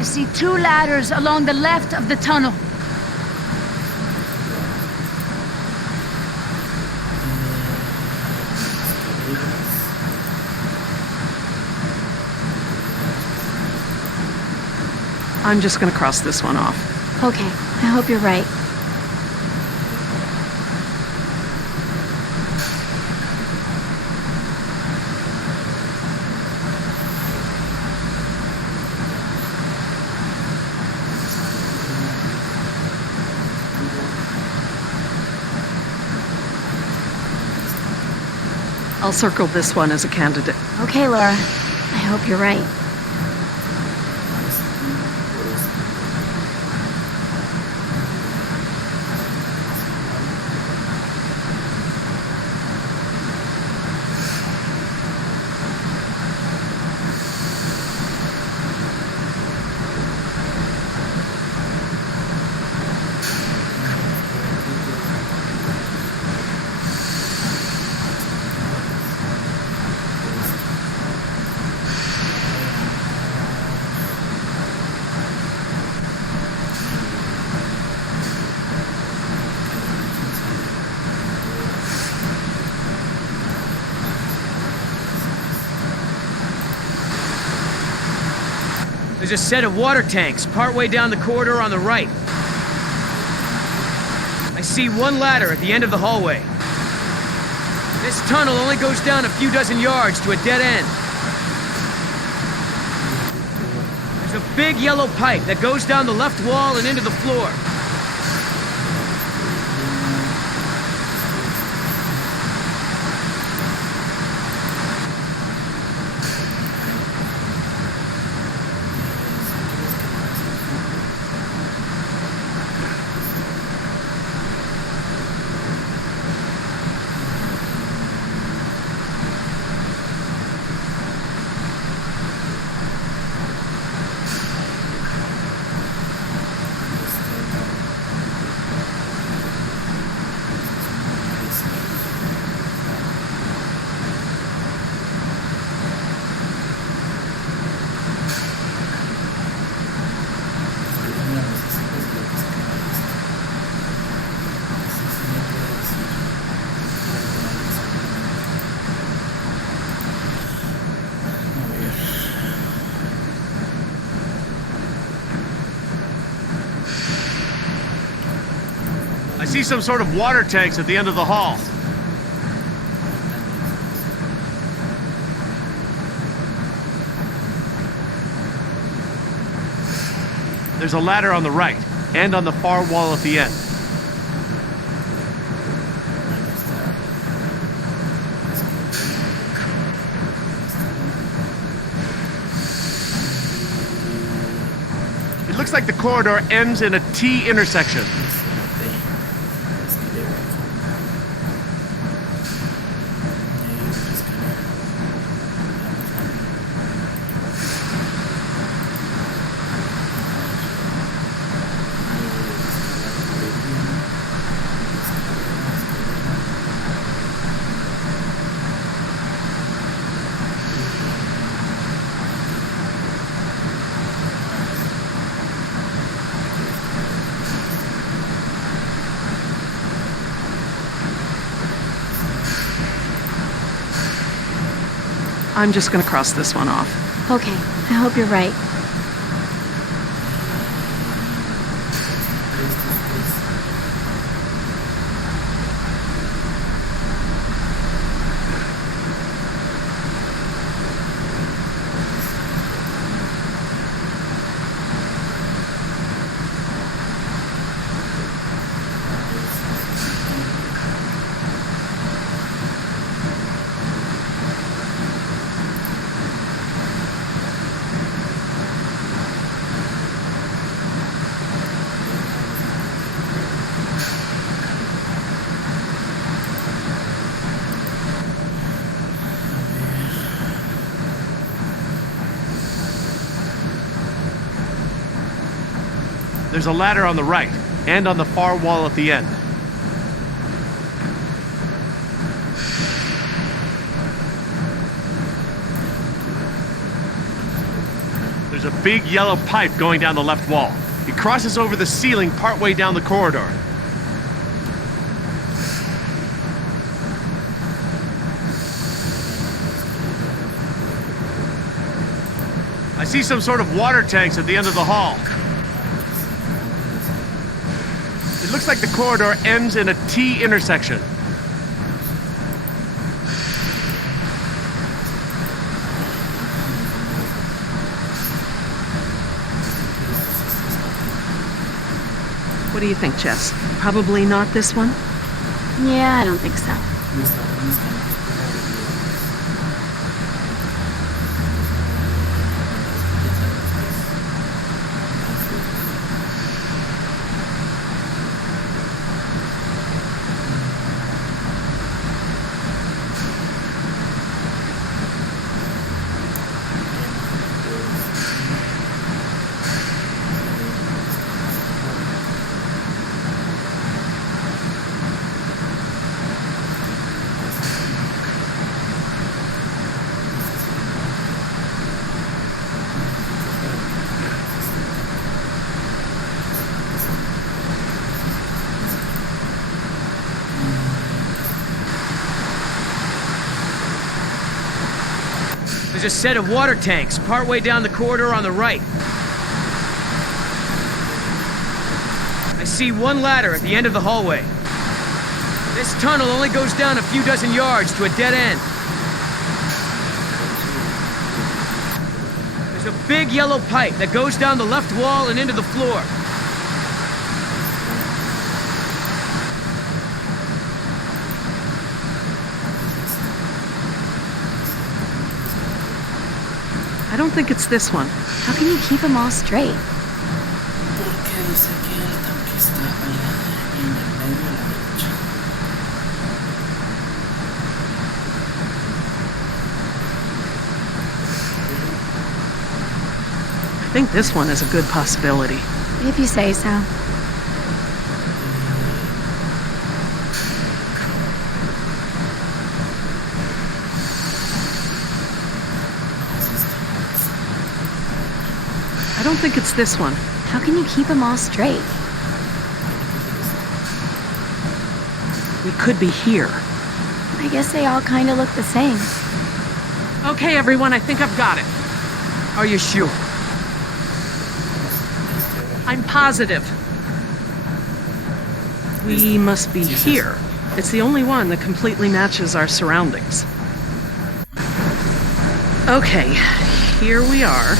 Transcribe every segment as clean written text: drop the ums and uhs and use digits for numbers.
I see 2 ladders along the left of the tunnel. I'm just gonna cross this one off. Okay, I hope you're right. I'll circle this one as a candidate. Okay, Laura. I hope you're right. There's a set of water tanks partway down the corridor on the right. I see 1 ladder at the end of the hallway. This tunnel only goes down a few dozen yards to a dead end. There's a big yellow pipe that goes down the left wall and into the floor. I see some sort of water tanks at the end of the hall. There's a ladder on the right, and on the far wall at the end. It looks like the corridor ends in a T intersection. I'm just gonna cross this one off. Okay, I hope you're right. There's a ladder on the right, and on the far wall at the end. There's a big yellow pipe going down the left wall. It crosses over the ceiling partway down the corridor. I see some sort of water tanks at the end of the hall. It looks like the corridor ends in a T intersection. What do you think, Jess? Probably not this one? Yeah, I don't think so. There's a set of water tanks partway down the corridor on the right. I see one ladder at the end of the hallway. This tunnel only goes down a few dozen yards to a dead end. There's a big yellow pipe that goes down the left wall and into the floor. I don't think it's this one. How can you keep them all straight? Porque dice que el tanque está allá en el medio de la derecha. I think this one is a good possibility. If you say so. I don't think it's this one. How can you keep them all straight? We could be here. I guess they all kind of look the same. Okay, everyone, I think I've got it. Are you sure? I'm positive. We must be here. It's the only one that completely matches our surroundings. Okay, here we are.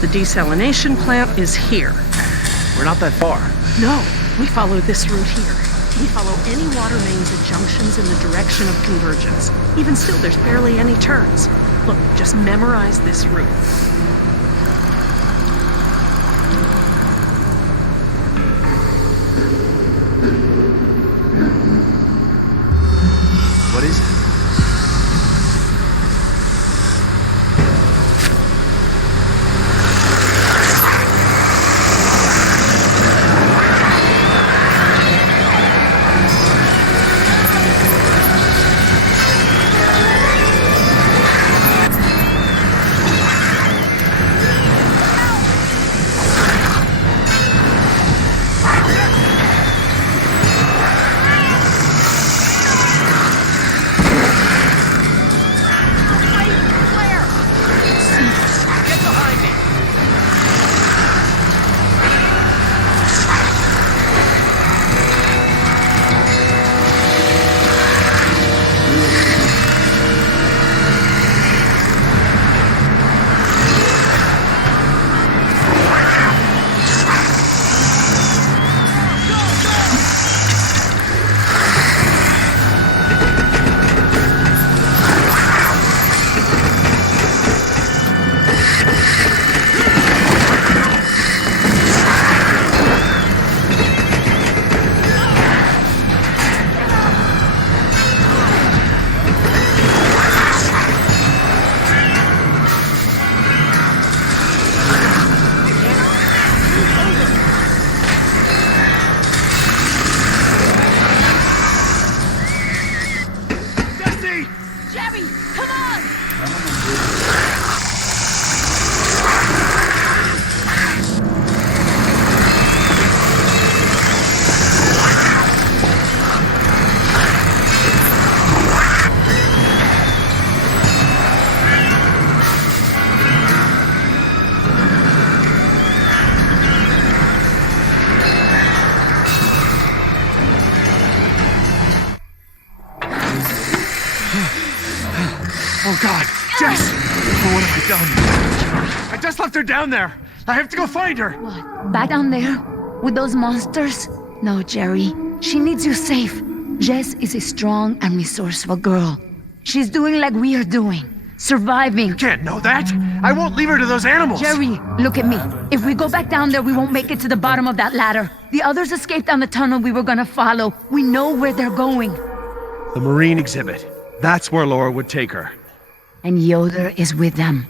The desalination plant is here. We're not that far. No, we follow this route here. We follow any water mains at junctions in the direction of convergence. Even still, there's barely any turns. Look, just memorize this route. What is it? What have I done? I just left her down there. I have to go find her. What? Back down there? With those monsters? No, Jerry. She needs you safe. Jess is a strong and resourceful girl. She's doing like we are doing. Surviving. You can't know that. I won't leave her to those animals. Jerry, look at me. If we go back down there, we won't make it to the bottom of that ladder. The others escaped down the tunnel we were gonna follow. We know where they're going. The marine exhibit. That's where Laura would take her. And Yoder is with them.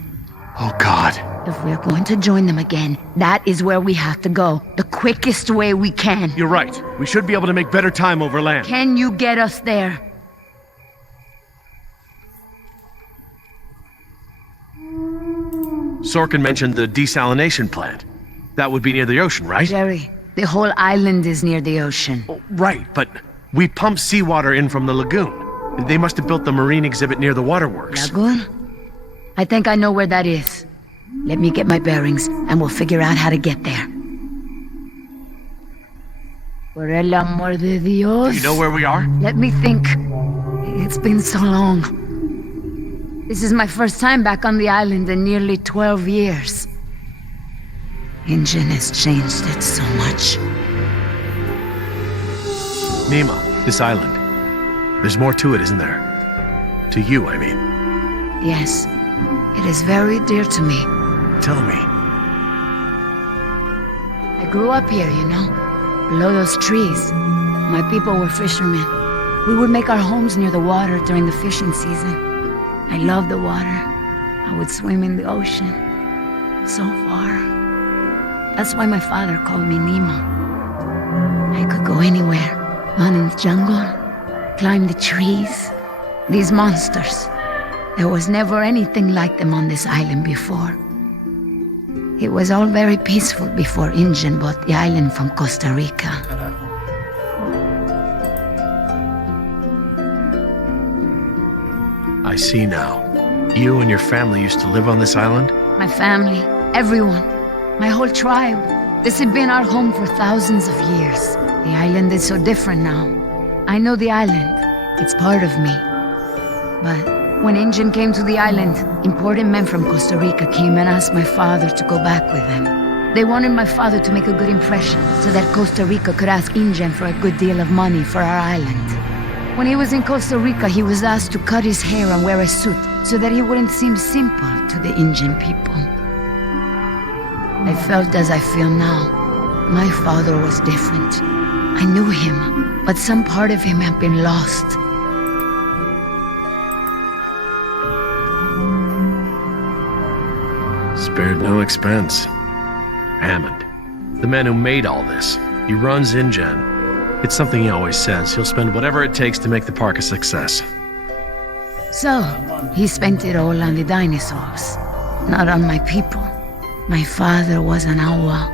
Oh, God. If we're going to join them again, that is where we have to go. The quickest way we can. You're right. We should be able to make better time over land. Can you get us there? Sorkin mentioned the desalination plant. That would be near the ocean, right? Jerry, the whole island is near the ocean. Oh, right, but we pump seawater in from the lagoon. They must have built the marine exhibit near the waterworks. Lagoon? I think I know where that is. Let me get my bearings, and we'll figure out how to get there. Por el amor de Dios. Do you know where we are? Let me think. It's been so long. This is my first time back on the island in nearly 12 years. Ingen has changed it so much. Nima, this island. There's more to it, isn't there? To you, I mean. Yes, it is very dear to me. Tell me. I grew up here, you know, below those trees. My people were fishermen. We would make our homes near the water during the fishing season. I loved the water. I would swim in the ocean. So far. That's why my father called me Nima. I could go anywhere. Run in the jungle. Climb the trees. These monsters. There was never anything like them on this island before. It was all very peaceful before Ingen bought the island from Costa Rica. I see now. You and your family used to live on this island? My family, everyone, my whole tribe. This had been our home for thousands of years. The island is so different now. I know the island. It's part of me. But when Ingen came to the island, important men from Costa Rica came and asked my father to go back with them. They wanted my father to make a good impression so that Costa Rica could ask Ingen for a good deal of money for our island. When he was in Costa Rica, he was asked to cut his hair and wear a suit so that he wouldn't seem simple to the Ingen people. I felt as I feel now. My father was different. I knew him, but some part of him had been lost. Spared no expense. Hammond, the man who made all this, he runs Ingen. It's something he always says. He'll spend whatever it takes to make the park a success. So, he spent it all on the dinosaurs, not on my people. My father was an awa,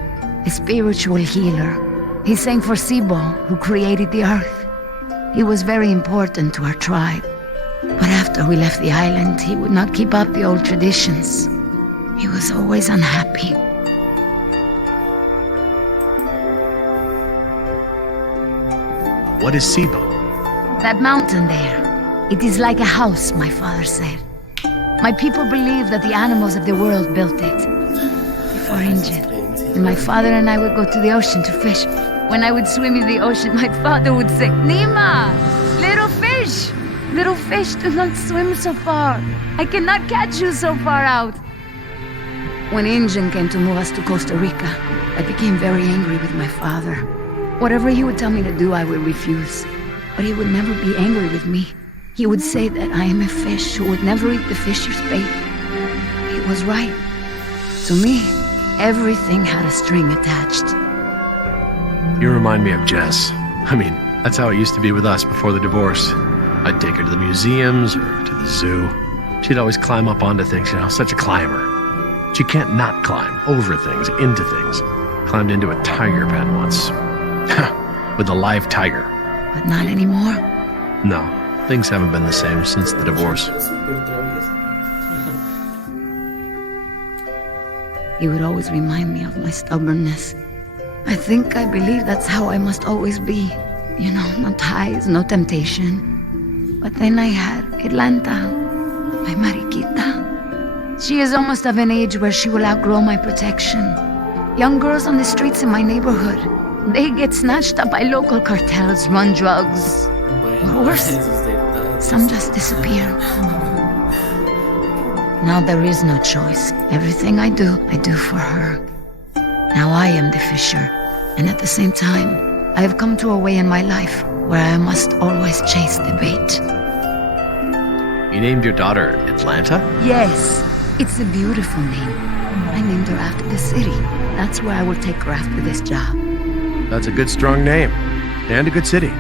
a spiritual healer. He sang for Sibo, who created the earth. He was very important to our tribe. But after we left the island, he would not keep up the old traditions. He was always unhappy. What is Sibo? That mountain there. It is like a house, my father said. My people believe that the animals of the world built it. Before Ingen. And my father and I would go to the ocean to fish. When I would swim in the ocean, my father would say, Nima, little fish! Little fish, do not swim so far. I cannot catch you so far out. When Ingen came to move us to Costa Rica, I became very angry with my father. Whatever he would tell me to do, I would refuse. But he would never be angry with me. He would say that I am a fish who would never eat the fisher's bait. He was right. To me, everything had a string attached. You remind me of Jess. I mean, that's how it used to be with us before the divorce. I'd take her to the museums or to the zoo. She'd always climb up onto things, such a climber. She can't not climb over things, into things. Climbed into a tiger pen once. With a live tiger. But not anymore. No, things haven't been the same since the divorce. He would always remind me of my stubbornness. I believe that's how I must always be. No ties, no temptation. But then I had Atlanta, my mariquita. She is almost of an age where she will outgrow my protection. Young girls on the streets in my neighborhood, they get snatched up by local cartels, run drugs. Bueno, Worse. esos detalles. Some just disappear. Now there is no choice. Everything I do for her. Now I am the fisher, and at the same time, I have come to a way in my life where I must always chase the bait. You named your daughter Atlanta? Yes, it's a beautiful name. I named her after the city. That's where I will take her after this job. That's a good, strong name. And a good city.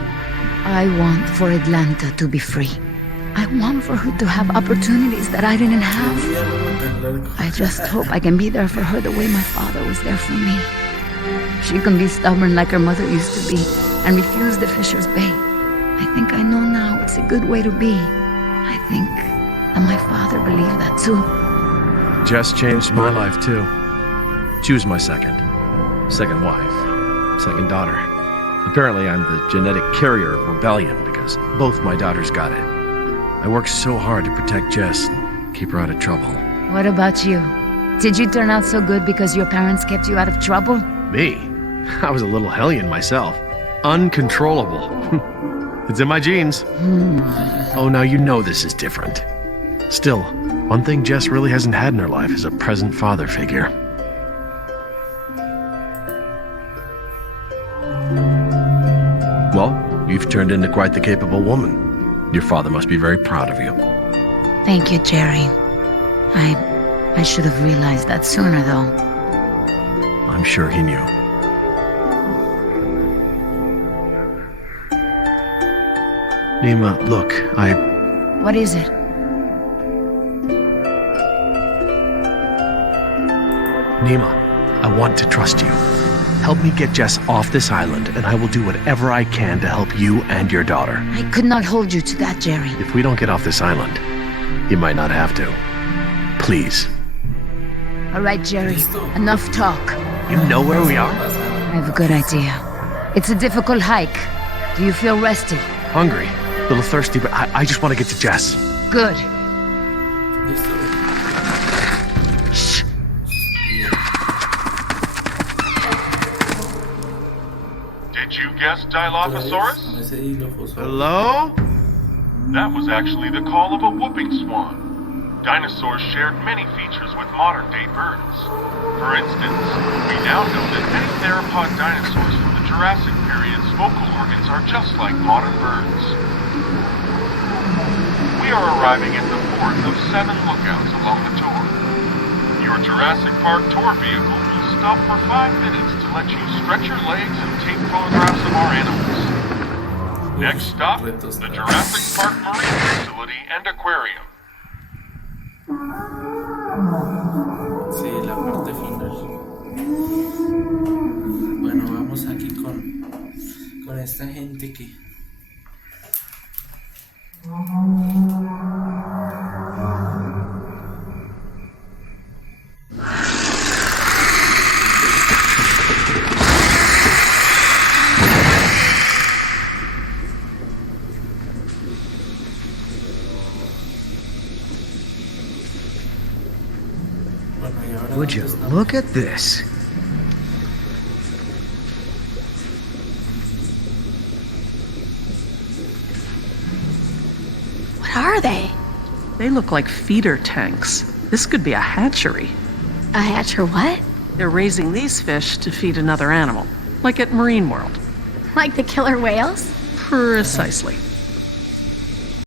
I want for Atlanta to be free. I want for her to have opportunities that I didn't have. I just hope I can be there for her the way my father was there for me. She can be stubborn like her mother used to be and refuse the fisher's bait. I think I know now it's a good way to be. I think that my father believed that too. Jess changed my life too. She was my second wife, second daughter. Apparently I'm the genetic carrier of rebellion because both my daughters got it. I worked so hard to protect Jess and keep her out of trouble. What about you? Did you turn out so good because your parents kept you out of trouble? Me? I was a little hellion myself. Uncontrollable. It's in my genes. Oh, now you know this is different. Still, one thing Jess really hasn't had in her life is a present father figure. Well, you've turned into quite the capable woman. Your father must be very proud of you. Thank you, Jerry. I should have realized that sooner, though. I'm sure he knew. Nima, look, What is it? Nima, I want to trust you. Help me get Jess off this island, and I will do whatever I can to help you and your daughter. I could not hold you to that, Jerry. If we don't get off this island, you might not have to. Please. All right, Jerry. Enough talk. You know where we are? I have a good idea. It's a difficult hike. Do you feel rested? Hungry, a little thirsty, but I just want to get to Jess. Good. Listo. Shh. Did you guess Dilophosaurus? Con ese Dilophosaurus. Hello? That was actually the call of a whooping swan. Dinosaurs shared many features with modern-day birds. For instance, we now know that many theropod dinosaurs from the Jurassic period's vocal organs are just like modern birds. We are arriving at the fourth of 7 lookouts along the tour. Your Jurassic Park tour vehicle will stop for 5 minutes to let you stretch your legs and take photographs of our animals. Next stop, the Jurassic Park Marine Facility and Aquarium. Sí, la parte final. Bueno, vamos aquí con esta gente que... Would you look at this? What are they? They look like feeder tanks. This could be a hatchery. A hatcher what? They're raising these fish to feed another animal, like at Marine World. Like the killer whales? Precisely.